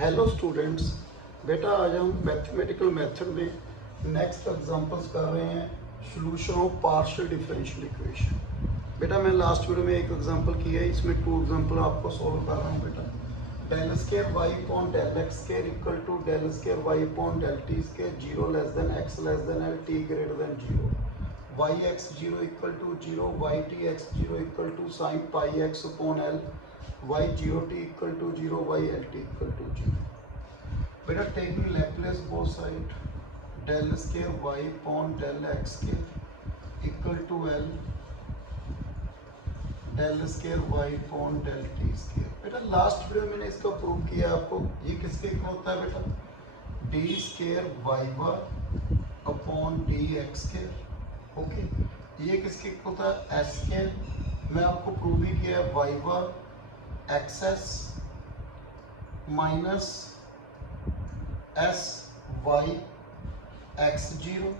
Hello students, बेटा आज हम मैथमेटिकल मेथड में नेक्स्ट एग्जांपल्स कर रहे हैं solution of partial differential equation. बेटा मैं लास्ट वीडियो में एक एग्जांपल किया है, इसमें 2 एग्जांपल आपको सॉल्व कर रहा हूँ। बेटा del square y upon del x square equal to del square y upon del t square 0 less than x less than l t greater than 0 y x 0 equal to 0 y t x 0 equal to sine pi x upon l y 0 t equal to 0 y l t equal to 0. बेटा taking Laplace both side del square y upon del x square equal to l del square y upon del t square. बेटा last video में मैंने इसका prove किया आपको। ये किसके equal होता है बेटा? d square y bar upon d x square। Okay, ये किसके इक्वल होता है? s square। मैं आपको प्रूव भी किया है y bar x minus s y x 0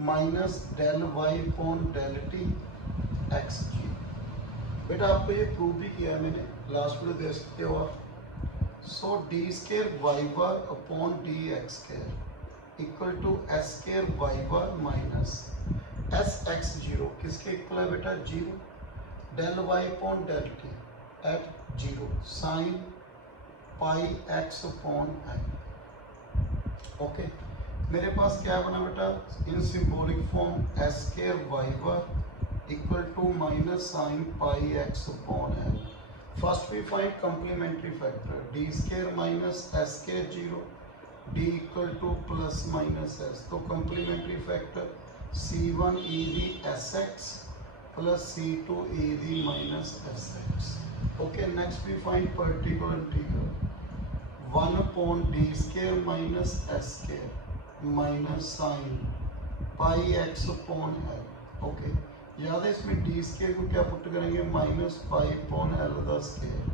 minus del y upon del t x 0। बेटा आपको ये प्रूव भी किया है मैंने, लास्ट में देख सकते हो आप। So d square y bar upon d x square equal to s square y bar minus s x 0 किसके इक्वल है बेटा? 0 del y upon del t at 0 sine pi x upon l. Okay, मेरे पास क्या बना बेटा? In symbolic form s square y bar equal to minus sine pi x upon l. First we find complementary factor d square minus S square 0 d equal to plus minus s. तो complementary factor c1 e the s x plus c2 e the minus s x. Okay, next we find particular integral 1 upon d square minus s square minus sin pi x upon l। Okay, याद है इसमें d square को क्या put करेंगे? Minus pi upon L the square.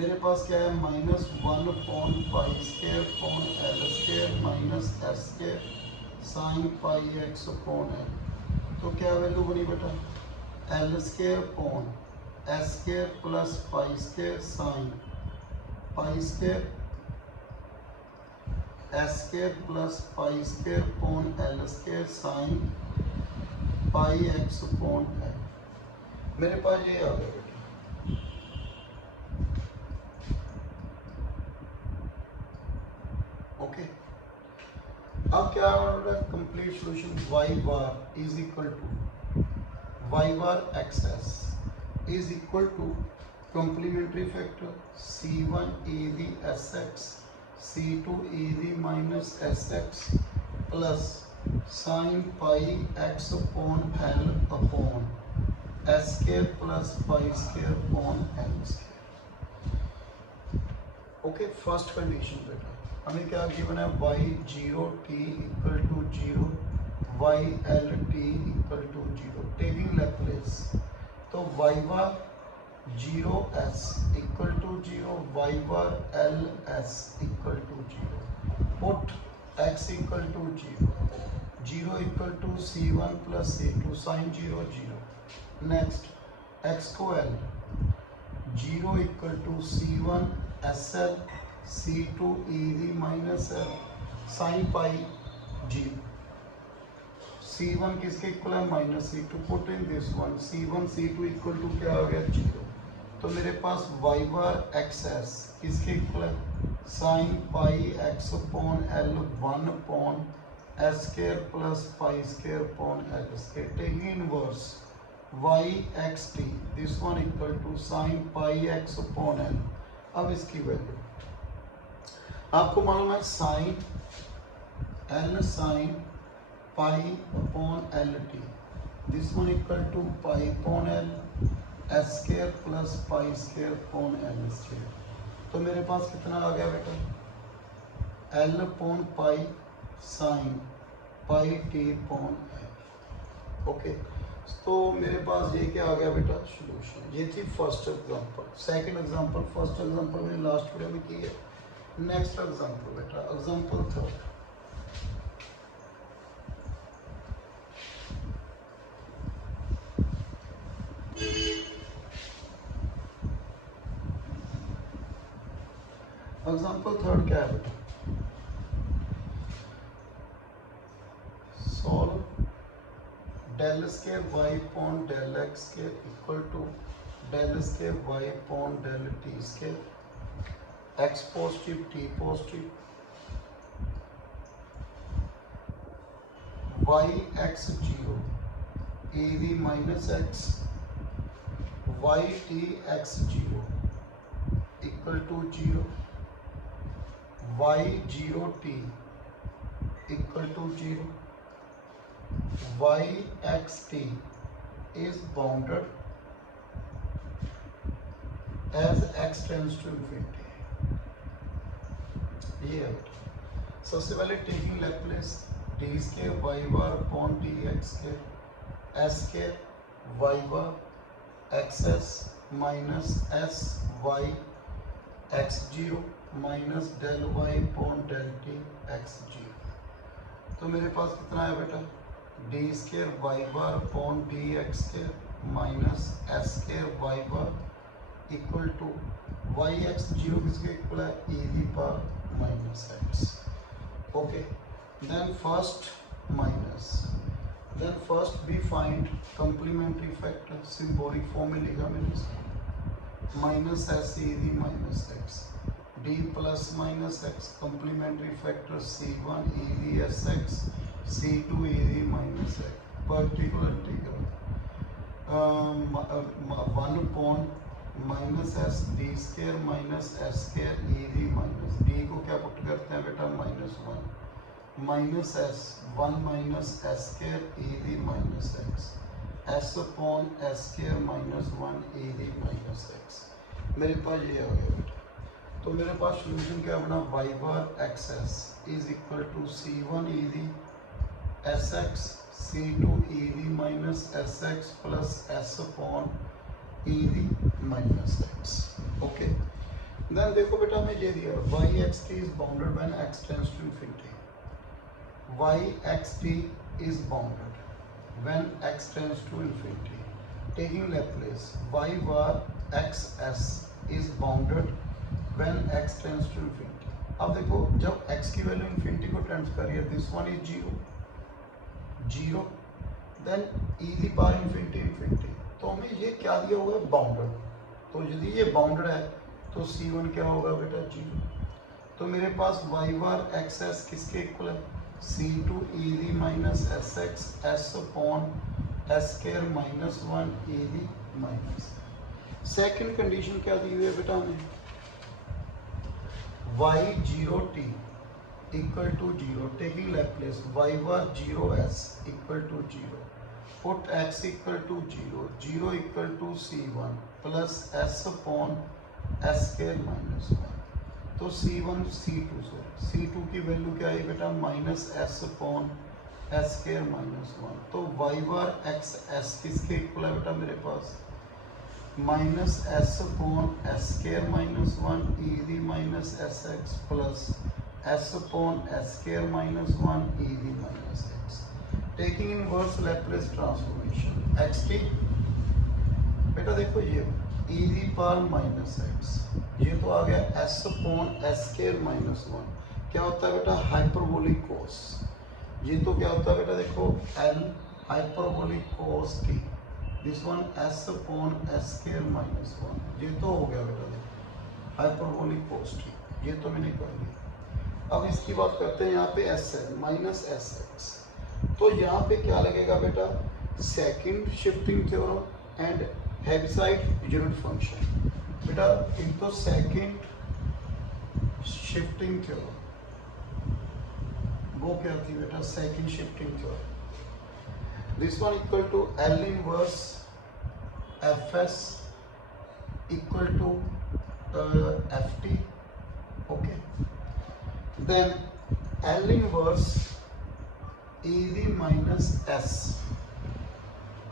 मेरे पास क्या है? Minus 1 upon pi square upon l square minus S square sine pi x upon L. तो क्या वैल्यू बनी बेटा? L square upon s square plus pi square sine pi square S square plus pi square upon l square sine pi x upon L. मेरे पास ये आ गया बेटा। Okay, अब क्या होगा? Complete solution y bar is equal to y bar x s is equal to complementary factor c1 e the sx c2 e the minus sx plus sin pi x upon l upon s square plus pi square upon l square। Okay, first condition बेटा हमें क्या given है? y0 t equal to 0 yl t equal to 0। Taking Laplace तो y bar 0s equal to 0 y bar ls equal to 0 put x equal to 0 equal to c1 plus c2 sine 0 0। Next x को l 0 equal to c1 sl c2 e the minus l sine pi 0। c1 किसके equal है? Minus c2 put in this one c1 c2 equal to क्या आ गया? 0। तो मेरे पास y बार x s किसके इक्वल है? Sine pi x upon l 1 upon s square plus pi square upon l square. Taking inverse y x t this one equal to sine pi x upon l. अब इसकी value आपको मालूम है sine l sine pi upon l t this one equal to pi upon l s square plus pi square upon l square. तो मेरे पास कितना आ गया बेटा? L upon pi sine pi t upon l. Okay, तो मेरे पास ये क्या आ गया बेटा? सॉल्यूशन। ये थी first example. Second example, first example मैंने लास्ट वीडियो में की है। नेक्स्ट एग्जांपल बेटा, एग्जांपल थर्ड। एग्जाम्पल थर्ड क्या है बेटा, solve del square y upon del x square equal to del square y upon del t square, x positive t positive, y x zero a v minus x y t x zero equal to zero, y zero t equal to zero, y x t is bounded as x tends to infinity. ये है सबसे पहले taking Laplace d square y bar upon d x square s square y bar x s minus s y x zero minus del y upon del t x zero. तो मेरे पास कितना है बेटा, d square y bar upon d x square minus s square y bar equal to y x zero किसके equal है, e v power minus x. Okay, then first minus, then first we find complementary factor, symbolic form में लिखा मैंने इसको, minus s e v minus x d plus minus x complementary factor c one e v s x c two e v minus x, particular integral one upon minus s d square minus s square e v minus d को क्या put करते हैं बेटा, minus one minus s one minus s square e v minus x s upon s square minus one e v minus x. मेरे पास ये आ गया बेटा। तो मेरे पास सोल्यूशन क्या बना, y bar x s is equal to c one e v s x c two e v minus s x plus s upon e v minus x. Okay, then देखो बेटा हमें ये दिया y x t is bounded when x tends to infinity, y x t is bounded when x tends to infinity, taking Laplace y bar x s is bounded when x tends to infinity. अब देखो जब x की value infinity को tends कर रही है, this one is zero zero, then e the power infinity infinity, तो हमें ये क्या दिया हुआ है, बाउंडेड। तो यदि ये बाउंडेड है तो C1 क्या होगा बेटा, जीरो। तो मेरे पास y बार एक्स एस किसके इक्वल है, C2 e v minus s x s upon s square minus one e v minus. Second condition क्या दी हुई है बेटा हमें, y zero t equal to zero, taking Laplace y bar zero s equal to zero, put x equal to zero, zero equal to C1 plus s upon s square minus one. तो C1 C2 sorry C2 की value क्या है बेटा, minus s upon s square minus one. तो y बार x s किसके equal है बेटा, मेरे पास minus s upon s square minus one e v minus s x plus s upon s square minus one e v minus x, taking inverse Laplace transformation x t. बेटा देखो ये e v power minus x, ये तो आ गया s upon s square minus one, क्या होता है बेटा, हाइपरबोलिक कोस। ये तो क्या होता है बेटा, देखो L hyperbolic cos T, this one S upon s square minus one, ये तो हो गया बेटा देखो हाइपरबोलिक कोस टी, ये तो मैंने कर लिया। अब इसकी बात करते हैं, यहाँ पे एस है माइनस एस एक्स, तो यहाँ पे क्या लगेगा बेटा, second shifting theorem and Heaviside unit function. बेटा एक तो सेकंड शिफ्टिंग थ्योरम, वो क्या थी बेटा, second shifting theorem, this one equal to L inverse Fs equal to Ft, okay, then L inverse Ev minus S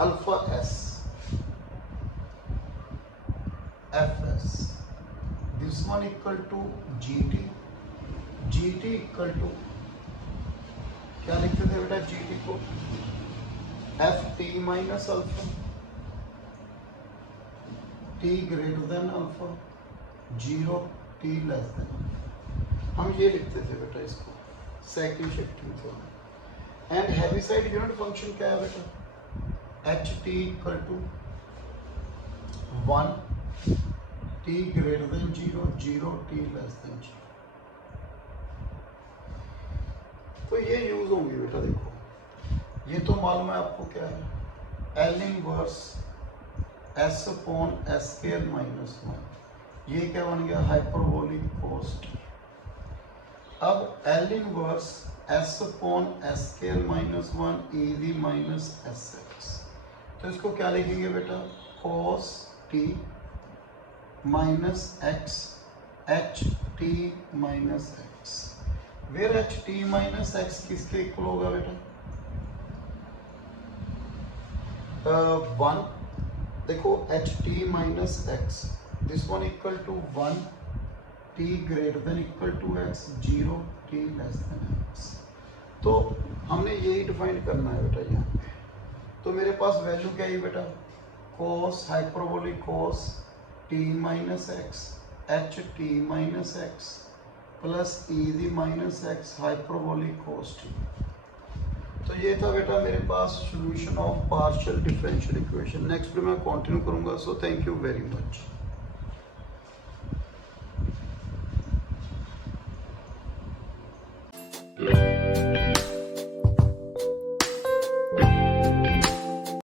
alpha S Fs, this one equal to Gt, Gt equal to क्या लिखते थे बेटा, Gt को f t minus alpha, t greater than alpha, zero t less than. हम ये लिखते थे बेटा इसको cycle shifting theorem. And Heaviside unit function क्या है बेटा, h t equal to 1 t greater than 0 0 t less than 0। तो ये यूज होंगी बेटा, देखो ये तो मालूम है आपको क्या है, l inverse s upon s square minus 1, ये क्या बन गया हाइपरबोलिक कोस टी। अब l inverse s upon s square minus 1 e v minus s x, तो इसको क्या लिखेंगे बेटा, cos t minus x h t minus x, where h t minus x किसके इक्वल होगा बेटा, 1। देखो h t minus x, this one equal to 1 t greater than equal to x 0 t less than x. तो हमने यही define करना है बेटा यहाँ पे। तो मेरे पास वैल्यू क्या है बेटा, cos hyperbolic cos t minus x h t minus x plus e the minus x hyperbolic cos t. तो ये था बेटा मेरे पास solution of partial differential equation. Next में मैं कंटिन्यू करूंगा। So thank you very much.